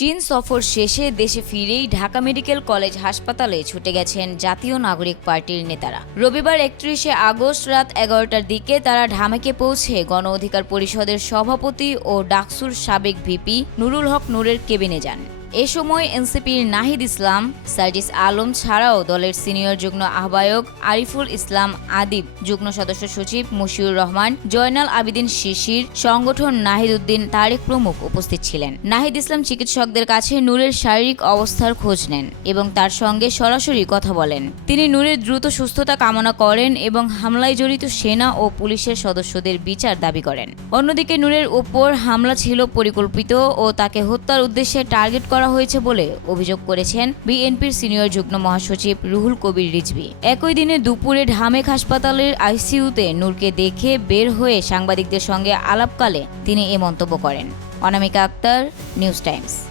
চীন সফর শেষে দেশে ফিরেই ঢাকা মেডিকেল কলেজ হাসপাতালে ছুটে গেছেন জাতীয় নাগরিক পার্টির নেতারা। রবিবার একত্রিশে আগস্ট রাত এগারোটার দিকে তারা ঢামেকে পৌঁছে গণ অধিকার পরিষদের সভাপতি ও ডাকসুর সাবেক ভিপি নুরুল হক নূরের কেবিনে যান। এ সময় এনসিপির নাহিদ ইসলাম, সার্জিস আলম ছাড়াও দলের সিনিয়র যুগ্ম আহ্বায়ক আরিফুল ইসলাম আদিব, যুগ্ম সদস্য সচিব মুশিউর রহমান, জয়নাল আবিদিন শিশির, সংগঠন নাহিদ উদ্দিন তারেক প্রমুখ উপস্থিত ছিলেন। নাহিদ ইসলাম চিকিৎসকদের কাছে নূরের শারীরিক অবস্থার খোঁজ নেন এবং তার সঙ্গে সরাসরি কথা বলেন। তিনি নূরের দ্রুত সুস্থতা কামনা করেন এবং হামলায় জড়িত সেনা ও পুলিশের সদস্যদের বিচার দাবি করেন। অন্যদিকে নূরের উপর হামলা ছিল পরিকল্পিত ও তাকে হত্যার উদ্দেশ্যে টার্গেট করা হয়েছে বলে অভিযোগ করেছেন বিএনপির সিনিয়র যুগ্ম মহাসচিব রুহুল কবির রিজভি। একই দিনে দুপুরে ঢামেক হাসপাতালের আইসিইউতে নূরকে দেখে বের হয়ে সাংবাদিকদের সঙ্গে আলাপকালে তিনি এ মন্তব্য করেন। Anamika Akter, News Times.